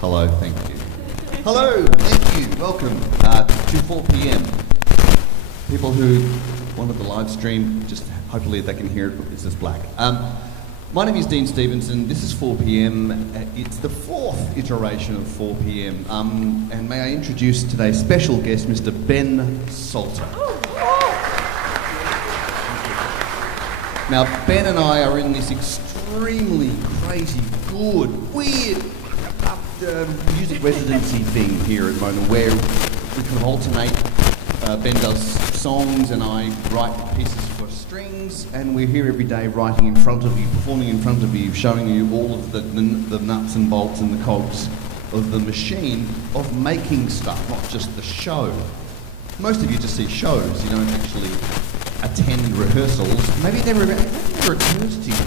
Hello, thank you. Hello, thank you. Welcome to 4 p.m. People who wanted the live stream, just hopefully they can hear it. It's just black. My name is Dean Stevenson. This is 4 p.m. It's the fourth iteration of 4 p.m. And may I introduce today's special guest, Mr. Ben Salter. Now, Ben and I are in this extremely crazy, good, weird music residency thing here at the moment where we kind of alternate. Ben does songs and I write pieces for strings, and we're here every day writing in front of you, performing in front of you, showing you all of the nuts and bolts and the cogs of the machine of making stuff, not just the show. Most of you just see shows, you don't actually attend rehearsals. Maybe it never occurs to you.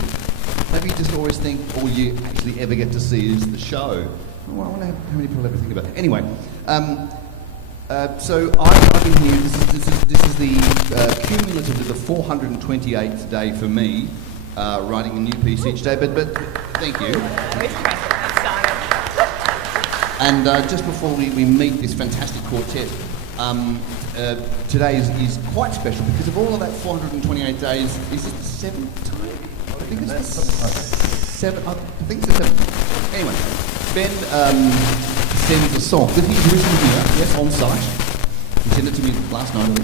Maybe you just always think all you actually ever get to see is the show. Well, I wonder how many people ever think about that. Anyway, so I've been here. This is the cumulative of the 428th day for me, writing a new piece each day. But thank you. And just before we meet this fantastic quartet, today is quite special because of all of that 428 days. Is it the seventh time? I think it's the seventh. I think it's the seventh. Anyway, Ben sends a song that he's written here, yes, on site. He sent it to me last night,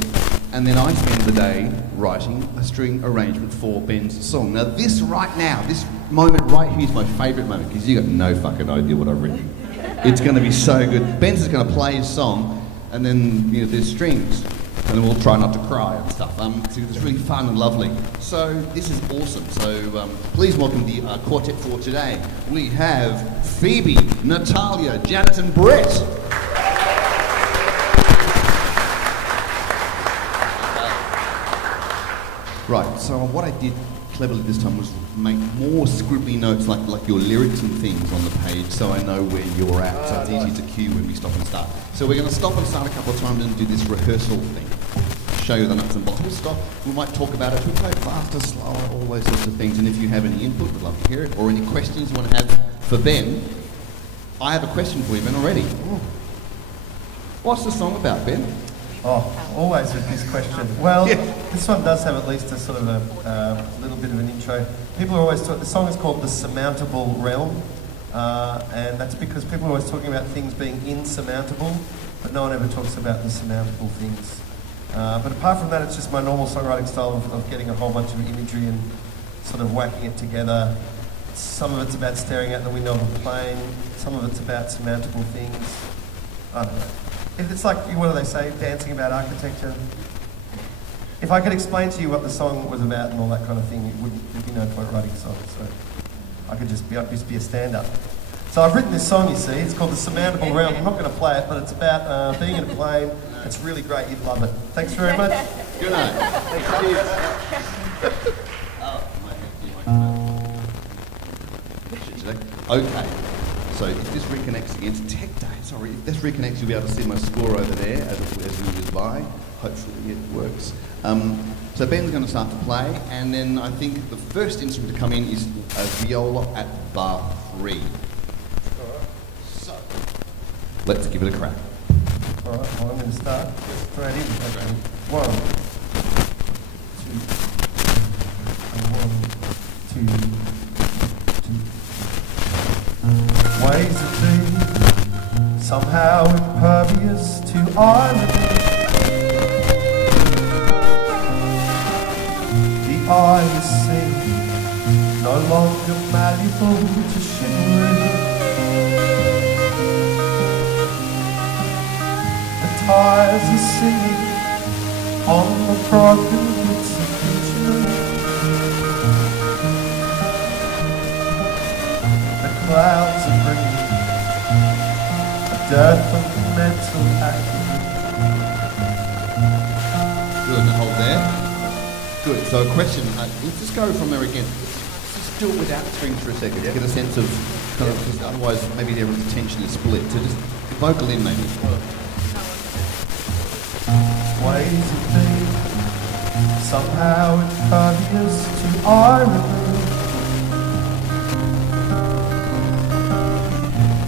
and then I spend the day writing a string arrangement for Ben's song. Now, this moment right here is my favourite moment because you got no fucking idea what I've written. It's going to be so good. Ben's just going to play his song, and then there's strings, and then we'll try not to cry and stuff. So it's really fun and lovely. So this is awesome. So please welcome the quartet for today. We have Phoebe, Natalia, Janet, and Brett. Right. So what I did cleverly this time was make more scribbly notes like your lyrics and things on the page, so I know where you're at, so it's easy to cue when we stop and start. So we're going to stop and start a couple of times and do this rehearsal thing, show you the nuts and bolts. We'll stop, we might talk about it, we play faster, slower, all those sorts of things, and if you have any input, we'd love to hear it, or any questions you want to have for Ben. I have a question for you, Ben, already. What's the song about, Ben? Oh, always with this question. Well, This one does have at least a sort of a little bit of an intro. People are always talking, the song is called The Surmountable Realm, and that's because people are always talking about things being insurmountable, but no one ever talks about the surmountable things. But apart from that, it's just my normal songwriting style of getting a whole bunch of imagery and sort of whacking it together. Some of it's about staring out the window of a plane, some of it's about surmountable things. I don't know. It's like, what do they say, dancing about architecture. If I could explain to you what the song was about and all that kind of thing, there'd be no point writing a song, so I could just be a stand-up. So I've written this song, you see, it's called The Surmountable Realm. I'm not going to play it, but it's about being in a plane. It's really great, you'd love it. Thanks very much. Good night. Thanks, cheers. Okay. So if this reconnects against Tech Day, if this reconnects, you'll be able to see my score over there as we move by. Hopefully it works. So Ben's going to start to play, and then I think the first instrument to come in is a viola at bar 3. All right. So let's give it a crack. All right, well, I'm going to start straight in. Okay. 1, 2, 1, 2. Ways of being somehow impervious to irony. The eye is seen, no longer malleable to chivalry. The tires are singing on the broken bits of future. Clouds are bringing a dearth of mental acumen. Good, and hold there. Good, so a question, let's just go from there again. Let's just do it without strings for a second, get a sense of, because otherwise maybe their attention is split. So just vocal in maybe. Ways of being somehow impervious to irony.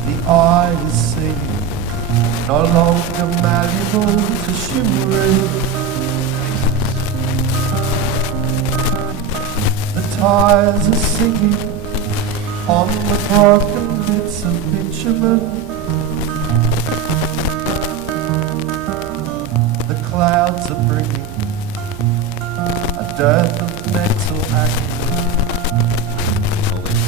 The eye no longer malleable to shimmering. The tires are singing on the broken bits of bitumen. The clouds are bringing a dearth of mental action.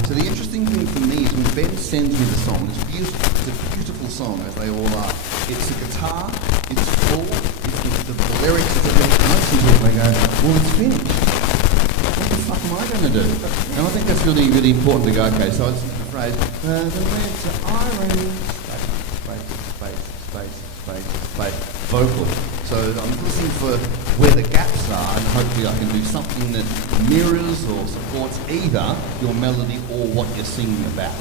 So the interesting thing for me is when Ben sends me the song, it's beautiful. It's a beautiful song, as they all are. It's the guitar, it's full, it's the lyrics, it's everything. I listen to it and I go, well, it's finished. What the fuck am I going to do? And I think that's really, really important to go, okay, so it's the phrase, the winter irony, space, vocal. So I'm looking for where the gaps are, and hopefully I can do something that mirrors or supports either your melody or what you're singing about.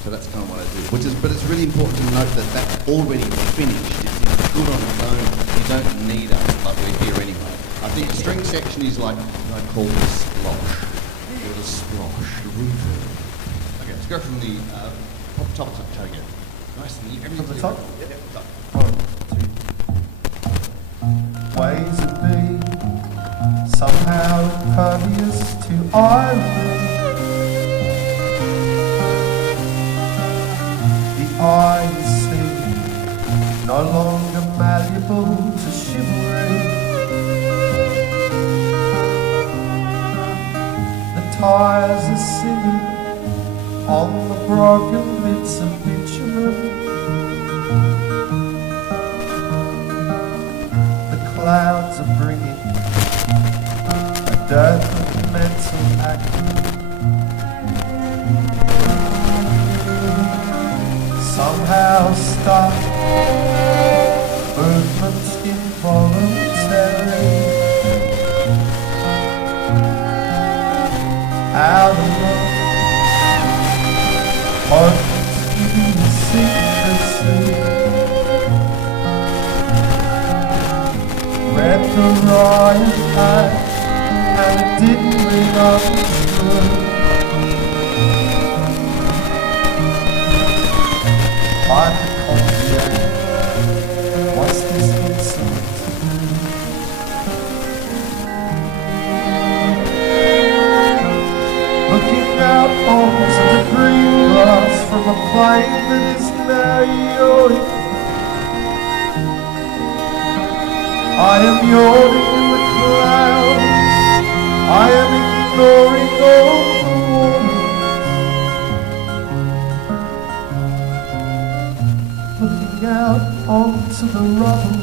So that's kind of what I do. But it's really important to note that that's already finished. It's good on its own. You don't need us, but we're here anyway. I think the string section is like what I call the splosh, or the splosh, the reverb. Okay, let's go from the top to again. Nice and neat. From the top? Yep, top. 1, 2. Ways of being somehow impervious to irony. The eye is seen, no longer malleable to chivalry. The tires are singing on the broken bits of bitumen. Clouds are bringing a dearth of mental action. Somehow stop movements involuntary. Out of love, hearts giving the secrecy. Read the riot act and it didn't ring up true. By the quartet, what's this insult to do? Looking out onto the green grass from a plane that is now yours. I am yawning in the clouds, I am ignoring all the warnings. Looking out onto the rubble,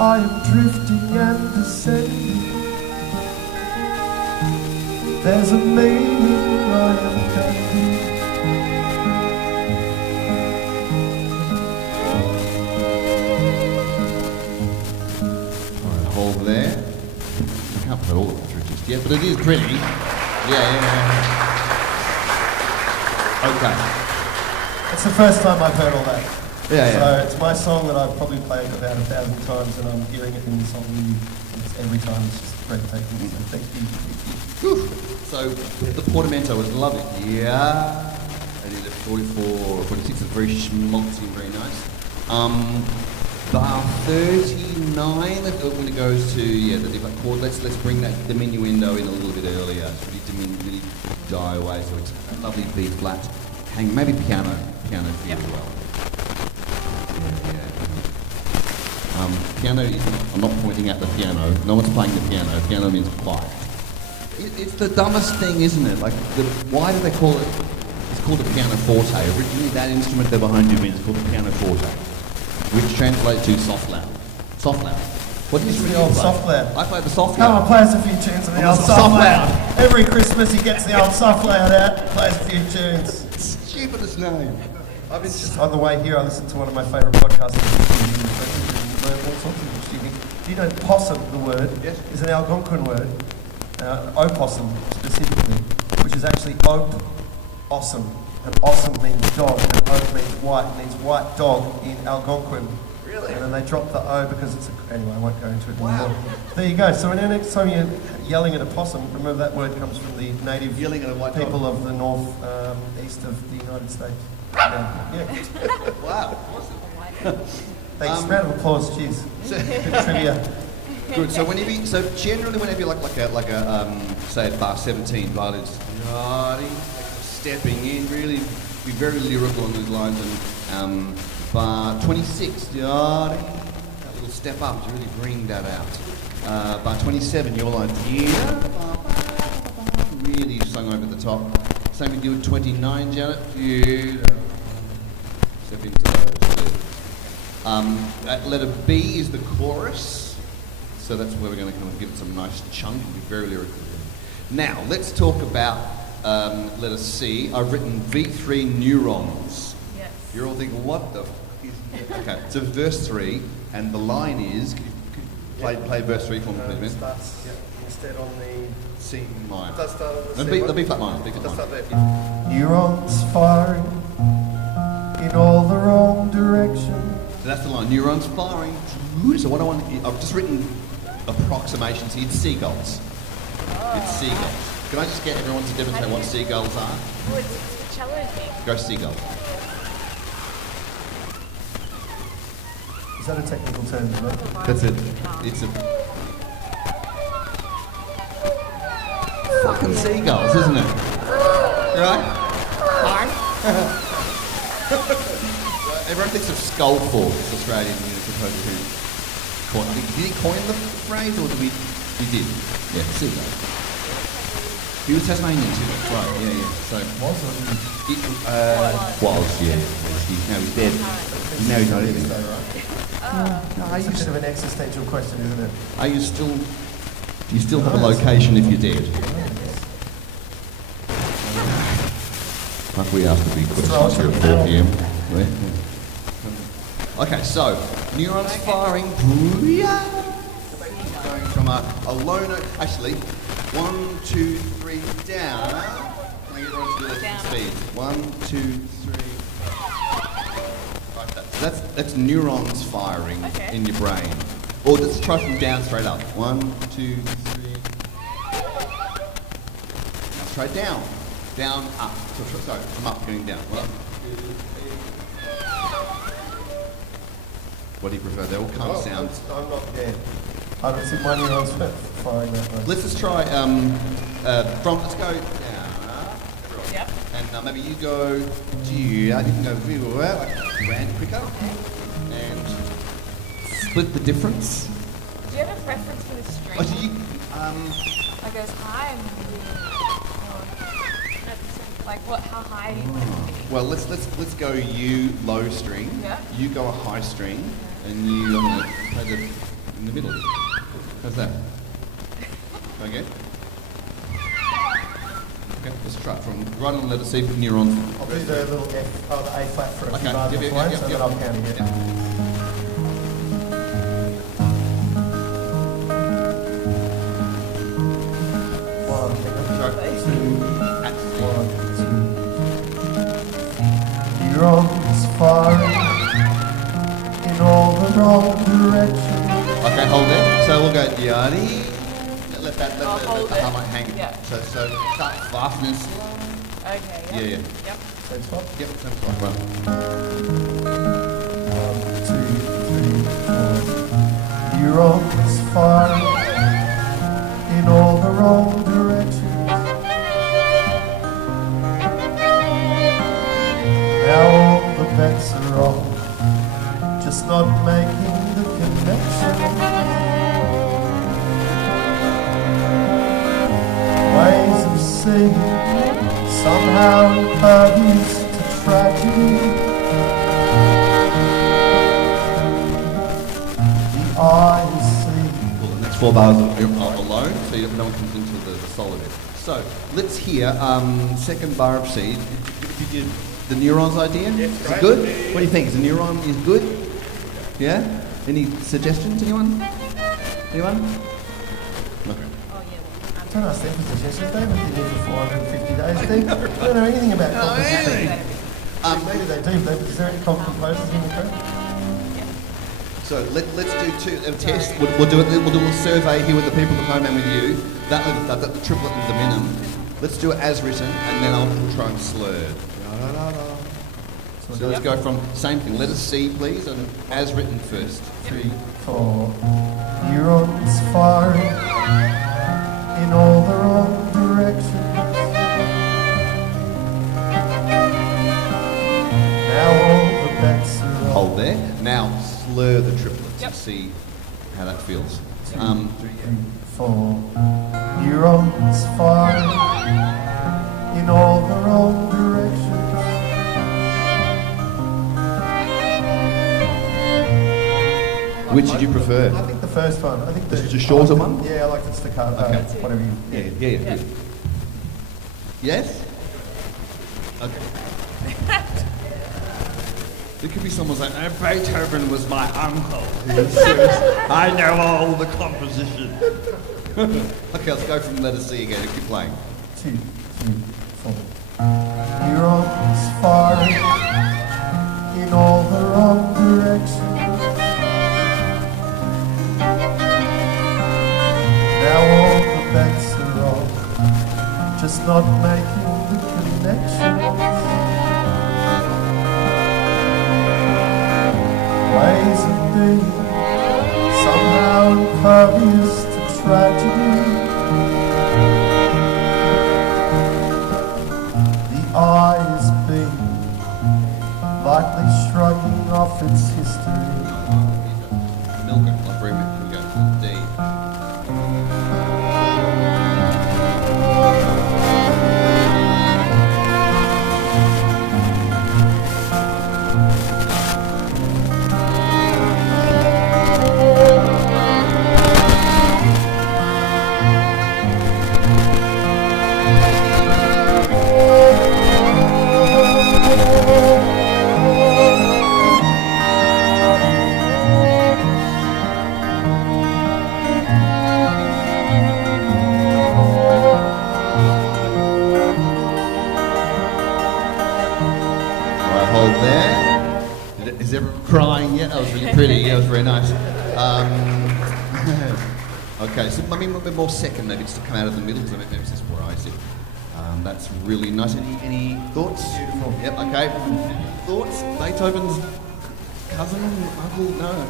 I am drifting and descending. There's a meaning I am getting. Hold there. I can't put all of it through just yet, but it is pretty. Yeah. Okay. It's the first time I've heard all that. Yeah. So it's my song that I've probably played about 1,000 times, and I'm hearing it in the song every time. It's just breathtaking. So thank you. Whew. So the portamento was lovely. Yeah. I did a 44 or 46. It's very schmaltzy and very nice. Bar 39, when it goes to the different chord, let's bring that diminuendo in a little bit earlier. It's really die away, so it's a lovely B flat. Hang maybe piano for you as well. Yeah. Piano is, I'm not pointing at the piano. No one's playing the piano. Piano means quiet. It's the dumbest thing, isn't it? Like, why do they call it? It's called a piano forte. Originally, that instrument there behind you is called the piano forte, which translates to soft loud. Soft loud. What is the old soft loud? I play the soft loud. Come on, play us a few tunes on the old soft loud. Every Christmas he gets the old soft loud out, plays a few tunes. Stupidest name. I've been just on the way here, I listened to one of my favourite podcasts. And learned all sorts of interesting things. Do you know possum, the word, is an Algonquin word, opossum specifically, which is actually ope awesome. And awesome means dog, and ope means white, means white dog in Algonquin. Really? And then they drop the O because it's a... Anyway, I won't go into it anymore. There you go. So when next time you're yelling at a possum, remember that word comes from the native yelling at a white people dog. of the north east of the United States. Yeah. Wow. Thanks. Round of applause. Cheers. Trivia. Good. So generally whenever you like a say at bar 17, violin's stepping in, really be very lyrical on those lines, and bar 26, that little step up to really bring that out. Bar 27, your line, really sung over the top. Same with you at 29, Janet. Step into those. At letter B is the chorus, so that's where we're going to kind of give it some nice chunk and be very lyrical. Now, let's talk about letter C. I've written V3 neurons. Yes. You're all thinking, what the is that? Okay, so verse 3, and the line is, could you play verse 3 for me, please, man? Starts instead on the C minor. Does start on the No, C B, one? the B flat minor. B flat Does minor. start there. Neurons firing in all the wrong directions. So that's the line. Neurons firing. So what I want, I've just written approximations here. It's seagulls. It's seagulls. Can I just get everyone to demonstrate what seagulls are? Oh, it's the cello thing. Go seagull. Is that a technical term as well? That's it. It's a fucking seagulls, isn't it? Right? Everyone thinks of skull forks, Australian composer who coined. Did he coin the phrase, or did we? He did. Yeah, seagull. He was Tasmanian too. That's right. Yeah. So was yeah. Now he's dead. Now he's not living. No, it's a bit of an existential question, isn't it? Are you still? Do you still have a location if you're dead? Like we asked the big questions here at 4 p.m. Okay, so neurons firing. Going from a low note. Actually, 1, 2, 3 down. Can I get everyone to do that Down. speed? 1, 2, 3. Like that. So that's neurons firing in your brain. Or let's try from down straight up. 1, 2, 3. Now try down. Down, up. Sorry, from up, going down. 1, 2, 3. What do you prefer? They all kind of sound. I'm not there. I don't think my neurons firing that way. Let's just try let's go down. Yep. And maybe you go, you can go round quicker. And split the difference. Do you have a preference for the string? Oh, do you, Like goes high and like what? How high do you want it to be? well, let's go you low string. Yeah. You go a high string, and you play the in the middle. How's that? Okay. Okay, let's try it from right on the letter C for neurons. I'll do the little F, the A flat for a few Okay, bars yep, before, yep, so yep, that I'll count again. One, Sorry. two, At C. 1, 2. Neurons firing in all the wrong directions. Okay, hold it. So we'll go yadi. Let the hold it. harmonic hang. Yeah. So start fast and slow. Okay. Yeah. Yep. Same spot. Yep, same spot. Right. 1, 2, 3, 4. Neurons firing in all the wrong directions. Now all the bets are off, just not making the connection. Ways of seeing somehow impervious to tragedy. The eyes see. Well, the next 4 bars are alone, so no one comes into the solo bit. So let's hear second bar of C. Did you the neurons idea? Yes, is it great. good? Yeah, yeah. What do you think? Is a neuron is good? Yeah? Any suggestions? Anyone? Anyone? Okay. Oh yeah. Don't ask them for suggestions. They haven't been here for 450 days. They don't know anything about composition. Maybe they do. Is there any composers in the crowd? So let's do a test. We'll do it. We'll do a little survey here with the people at home and with you. That the triplet and the minim. Let's do it as written, and then we'll try and slur. So So let's go from same thing. Letter C, please, and as written first. 3, 4. Neurons firing in all the wrong directions. Now all the bets are on. Hold there. Now slur the triplets and see how that feels. 2, 3, 4. Neurons firing in all the wrong directions. Which did you prefer? I think the first one. I think Just a shorter one? Yeah, I like the staccato. Okay. Whatever you. Yeah. Good. Yes? Okay. There could be someone saying, "Oh, Beethoven was my uncle. I know all the composition." Okay, let's go from letter C again and keep playing. 2, 3, 4. Neurons firing in all the wrong directions. Now all the bets are off, just not making the connections. Ways of being somehow impervious to tragedy. The eye is being lightly shrugging off its history. Milk it, not very much. We go to D. Right, hold there. Is everyone crying yet? That was really pretty. That was very nice. Okay, so maybe a little bit more second, maybe just to come out of the middle, because I maybe it's just where I sit. That's really nice. Any thoughts? Beautiful. Yep. Okay. Thoughts? Beethoven's cousin, uncle? No.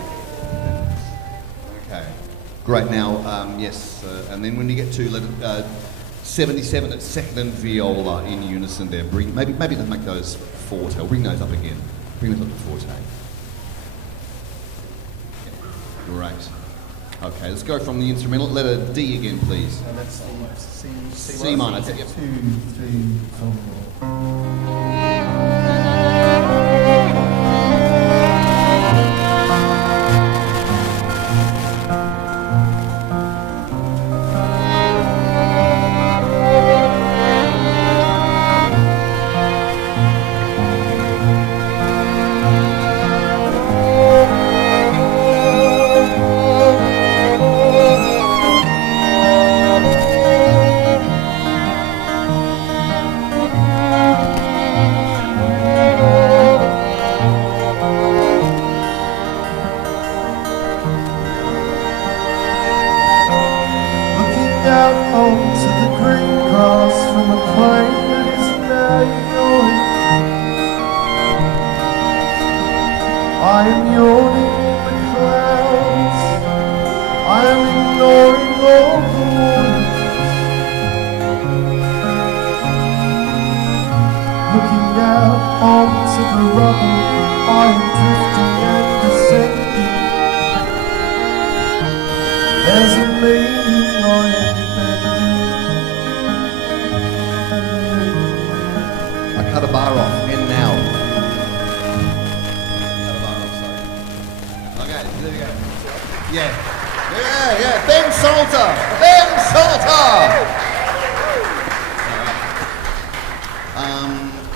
Okay. Great. Now, yes, and then when you get to letter 77 at second and viola in unison, there. Maybe they'll make those forte. I'll bring those up again. Bring those up to forte. Yeah. Great. Okay, let's go from the instrumental. Letter D again, please. And that's the C minor. Yep. 2, 3, 4. Looking out onto the green grass from a plane that is now yours. I am yawning in the clouds. I am ignoring all the warnings. Looking out onto the rubble, I am drifting and descending. There's a meaning I am bending. I cut a bar off, and now. Cut a bar off, sorry. Okay, there we go. Yeah. Ben Salter!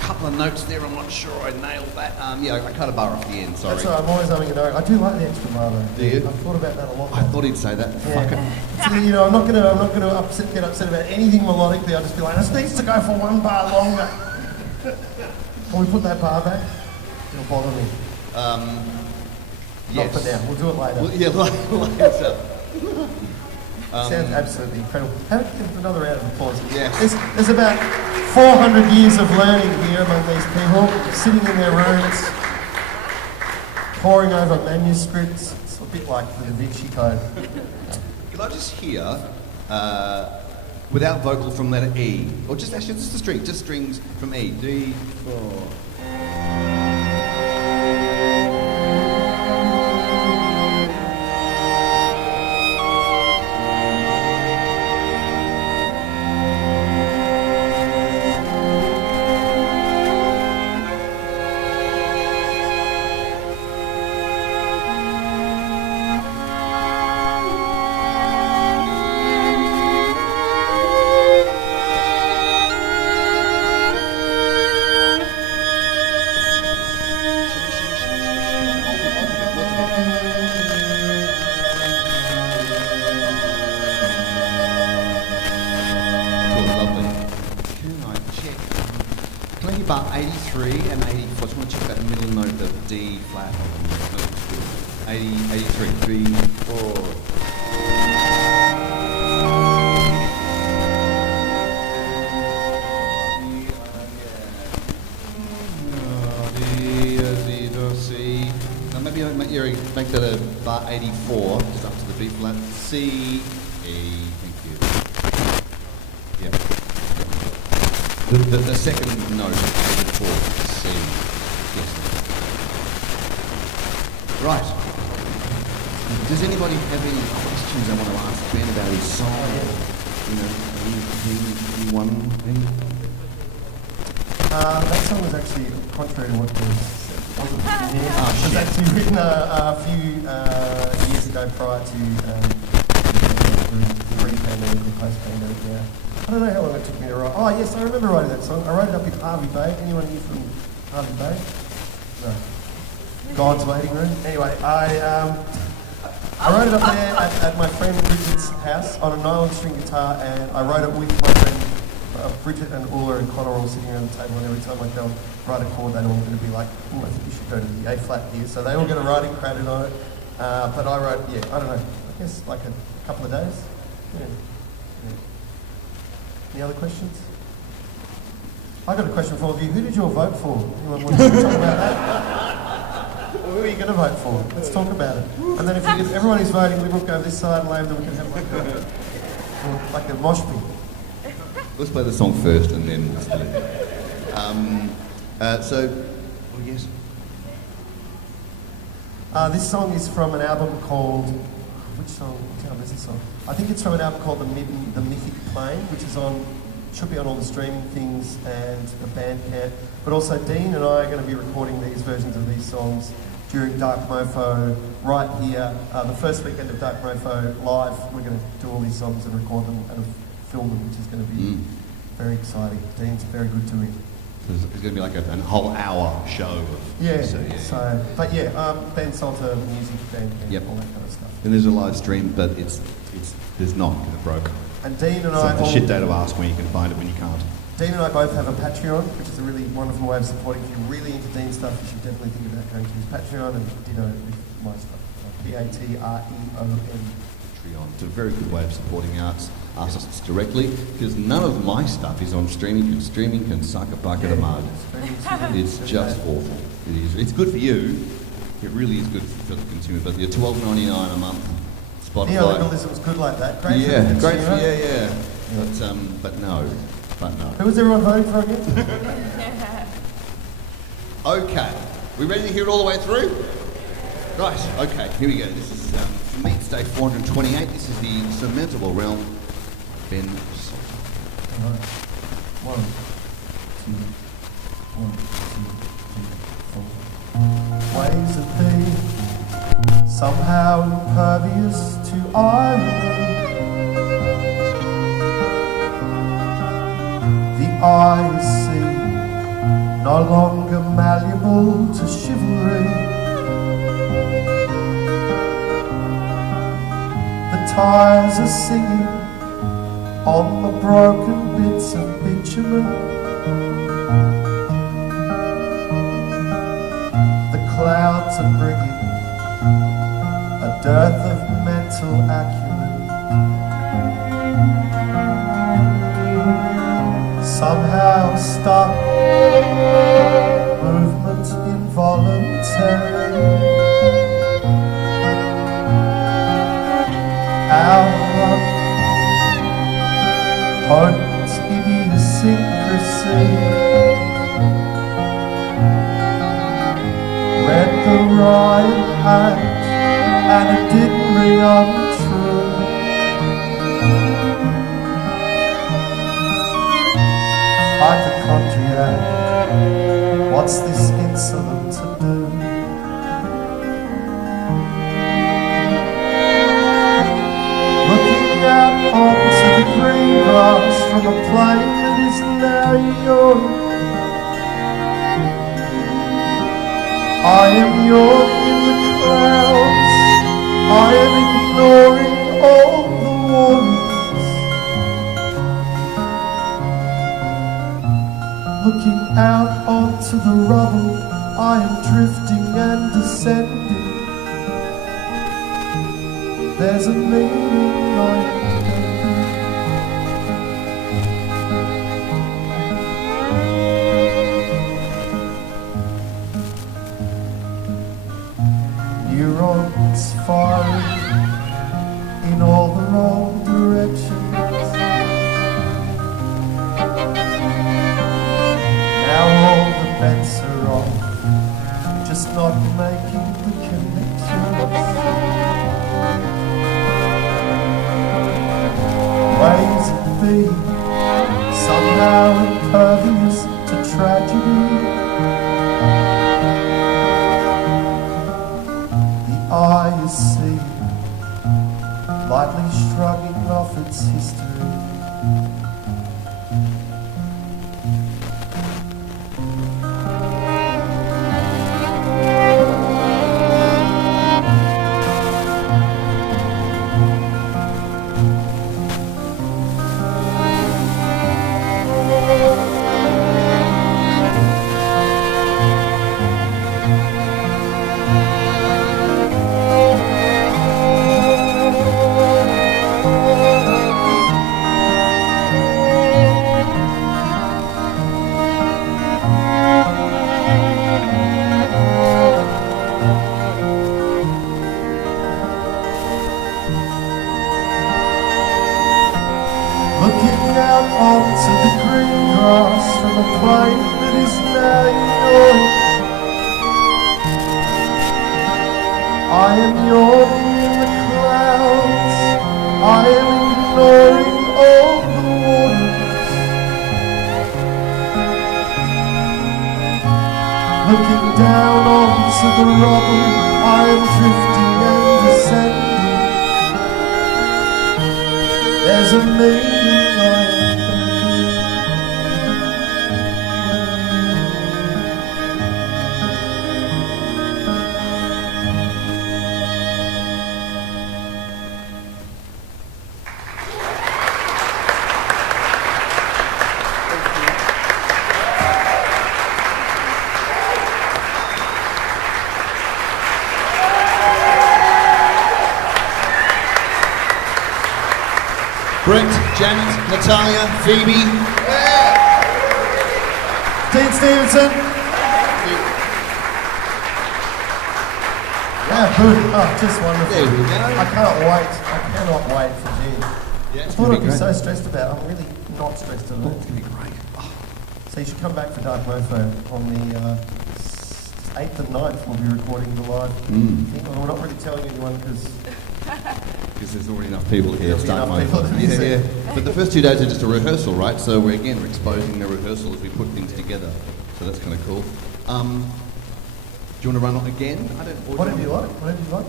Couple of notes there, I'm not sure I nailed that. Yeah, I cut a bar off the end, sorry. That's all right, I'm always having a note. I do like the extra bar though. Do you? I've thought about that a lot. I thought he'd say that. Fuck it. Yeah. So, you know, I'm not gonna get upset about anything melodically. I'll just be like, this needs to go for one bar longer. Can we put that bar back? It'll bother me. Yes. Not for now. We'll do it later. Well, yeah, later. Sounds absolutely incredible. Have another round of applause. Yes. There's about 400 years of learning here among these people, sitting in their rooms, poring over manuscripts. It's a bit like the Da Vinci Code. Can I just hear, without vocal from letter E, or just actually just the string, just strings from E, D, 4. Bar 83 and 84. I just want to check that middle note, the D flat. 83, 3, 4. Now maybe make that a bar 84, just up to the B flat. C, E, thank you. Yep. The second note before C. Yes. Right. Does anybody have any questions they want to ask Ben about his song? You know, anything? That song was actually contrary to what was said. It was actually written a few years ago prior to pre-pandemic or post-pandemic, yeah. I don't know how long it took me to write. Oh yes, I remember writing that song. I wrote it up in Harvey Bay. Anyone here from Harvey Bay? No. God's waiting room. Anyway, I wrote it up there at my friend Bridget's house on a nylon string guitar, and I wrote it with my friend Bridget and Ula and Connor all sitting around the table, and every time I go write a chord, they're all going to be like, I think you should go to the A flat here. So they all get a writing credit on it. But I wrote, I don't know, I guess like a couple of days. Yeah. Any other questions? I got a question for all of you. Who did you all vote for? Anyone want to talk about that? Who are you going to vote for? Let's talk about it. And then if everyone is voting, Liberal go this side and Labor, then we can have like a mosh pit. Let's play the song first and then. Yes. This song is from an album called. Which song? What album is this song? I think it's from an album called The Mythic Plane, which is should be on all the streaming things and the Bandcamp. But also Dean and I are going to be recording these versions of these songs during Dark Mofo right here. The first weekend of Dark Mofo live, we're going to do all these songs and record them and film them, which is going to be very exciting. Dean's very good to me. It's going to be like a whole hour show. Ben Salter, music, Bandcamp, all that kind of stuff. And there's a live stream, but there's not because it broke. And Dean and so I... it's a shit day to ask when you can find it when you can't. Dean and I both have a Patreon, which is a really wonderful way of supporting. If you're really into Dean stuff, you should definitely think about going to his Patreon and ditto with my stuff. Patreon. It's a very good way of supporting artists directly, because none of my stuff is on streaming, because streaming can suck a bucket of mud. It's just awful. It is. It's good for you. It really is good for the consumer, but the $12.99 a month Spotify. Yeah, I didn't realize it was good like that. Great yeah, for the great consumer. Yeah. But no. Who was everyone voting for again? Okay. We ready to hear it all the way through? Right, okay, here we go. This is, for me, it's day 428. This is the Surmountable Realm, Ben Salter. All right. 1, 2, 1, 2, 3, 4. Ways of being somehow impervious to irony. The eye is seen, no longer malleable to chivalry. The tires are singing on the broken bits of bitumen. The clouds are bringing a dearth of mental acumen. Somehow stuck, movement involuntary. Our potent idiosyncrasy. Read the riot act and it didn't ring untrue. Hypochondriac, what's this insolent to do? Looking out onto the green grass from a plane that is now yours. I am yours in the clouds. I am ignoring all the warnings. Looking out onto the rubble, I am drifting and descending. There's a meaning I am neurons firing in all the wrong directions. Now all the bets are off, just not making the connections. Ways of being, somehow impervious to tragedy. The eye is seeing, lightly shrugging off its history. Looking out onto the green grass from a plane that is now yours. I am yawning in the clouds. I am ignoring all the warnings. Looking down onto the rubble, I am drifting and descending. There's a meaning I am Brent, Janet, Natalia, Phoebe. Dean Stevenson. Yeah, good. Oh, just wonderful. There we go. I can't wait. I cannot wait for Dean. Yeah, I it's thought going I'd to be be great. so stressed about it. I'm really not stressed at all. It's going to be great. Oh, So you should come back for Dark Mofo on the 8th and 9th. We'll be recording the live thing. Well, we're not really telling anyone because because there's already enough people here. There'll be Start enough people to yeah, visit. yeah. But the first 2 days are just a rehearsal, right? So we're exposing the rehearsal as we put things together. So that's kind of cool. Do you want to run on again? I don't. whatever you like. Whatever you like.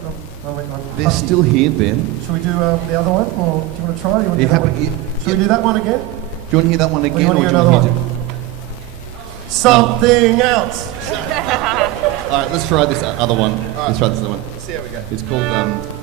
I'm They're fussy. still here, Ben. Should we do the other one, or do you want to try? You want to You do that happy- one? you- Should we do that one again? Do you want to hear that one again, you want to hear do you another want to one? hear Something else. All right, let's try this other one. Let's try this other one. See how we go. It's called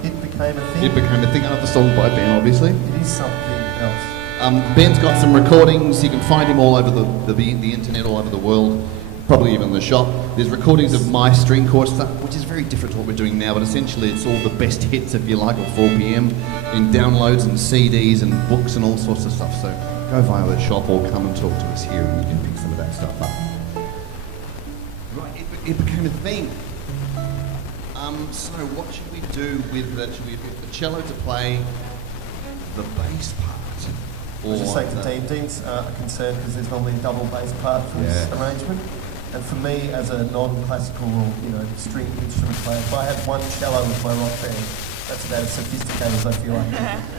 It became a thing. It Became a Thing. Another song by Ben, obviously. It is something else. Ben's got some recordings. You can find him all over the internet, all over the world. probably even in the shop. There's recordings of my string quartet stuff, which is very different to what we're doing now, but essentially it's all the best hits, if you like, of 4pm in downloads and CDs and books and all sorts of stuff. So go via the shop or come and talk to us here and you can pick some of that stuff up. Right, it became a thing. So what should we do with the, should we get the cello to play the bass part? Or I'll just say to Dean's concerned because there's normally a double bass part for this arrangement. And for me, as a non-classical, string instrument player, if I had one cello with my rock band, that's about as sophisticated as I feel like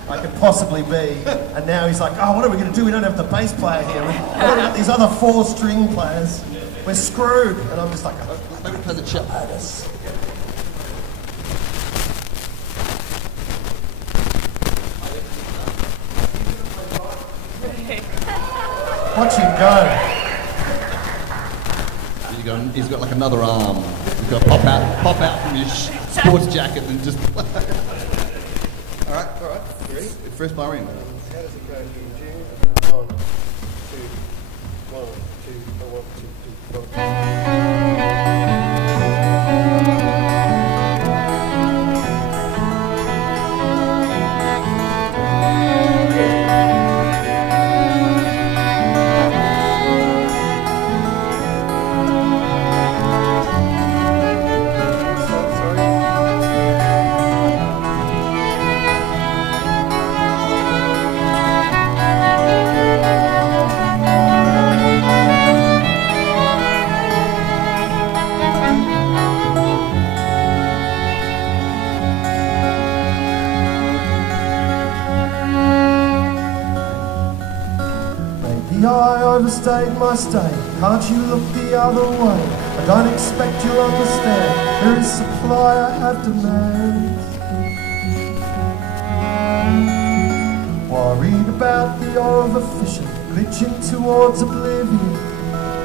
I could possibly be. And now he's like, oh, what are we going to do? We don't have the bass player here. We've got these other 4 string players. We're screwed. And I'm just like, maybe play the cello. watch him go. He's got like another arm. He's got to pop out from his sports jacket and just play. All right. Ready? First bar in. How does it go here? June, 1, 2, 1, 2, 1, 2, I overstayed my stay. Can't you look the other way? I don't expect you'll understand. There is supply, I have demand. Worried about the overfishing, glitching towards oblivion,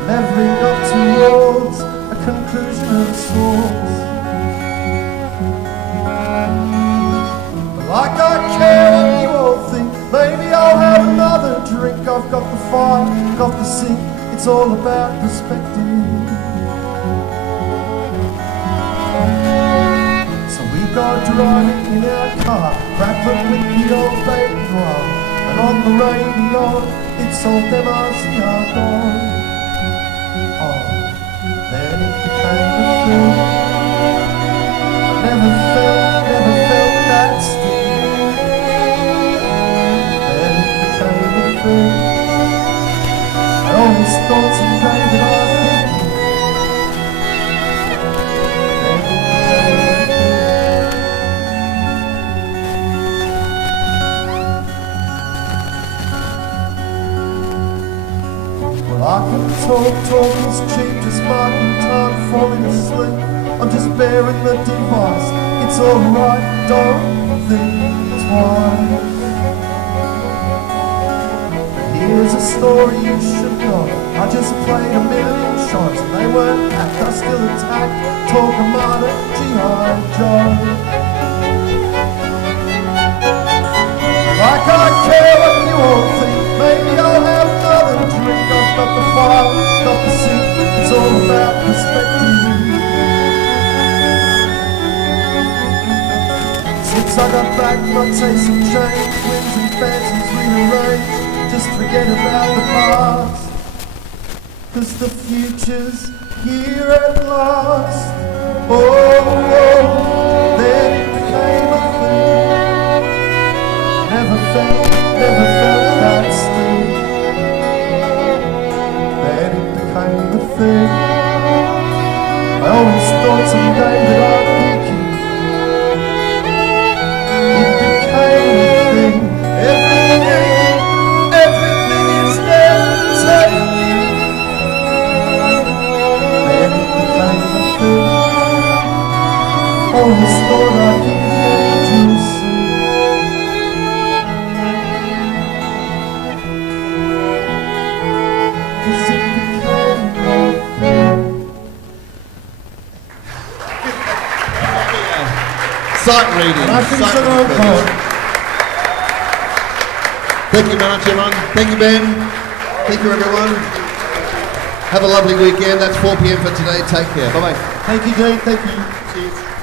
leveling up towards a conclusion of sorts. But like I care what you all think, maybe I'll have another drink. I've got the fire, got the sink, it's all about perspective. So we go driving in our car, grappling with the old baby drum, and on the radio, it's all them RCR gone. Oh, then it became a thing. I never felt that sting. I always thought someday that I'd well, I can talk is cheap, just marking time, falling asleep. I'm just bearing the device, it's alright, don't think twice. Here's a story you should know. I just played a million shots and they weren't packed, I still attacked. Talk about it, G.I. Joe. Like I care what you all think, maybe I'll have another drink. I've got the fire, got the sink, it's all about perspective. Since I got back, my tastes have changed, whims and fancies rearranged. Just forget about the past, 'cause the future's here at last. Oh, then it became a thing. Never felt that sting. Then it became a thing. I always thought someday that I'd be king. It became a thing. Everything is there to take. Then it became a thing. Always thought I'd hear the angels sing. Cause it became a thing. Sight reading. I think Sight so, reading. Paul. Thank you very much, everyone. Thank you, Ben. Thank you, everyone. Have a lovely weekend. That's 4 p.m. for today. Take care. Bye bye. Thank you, Dean. Thank you. Cheers.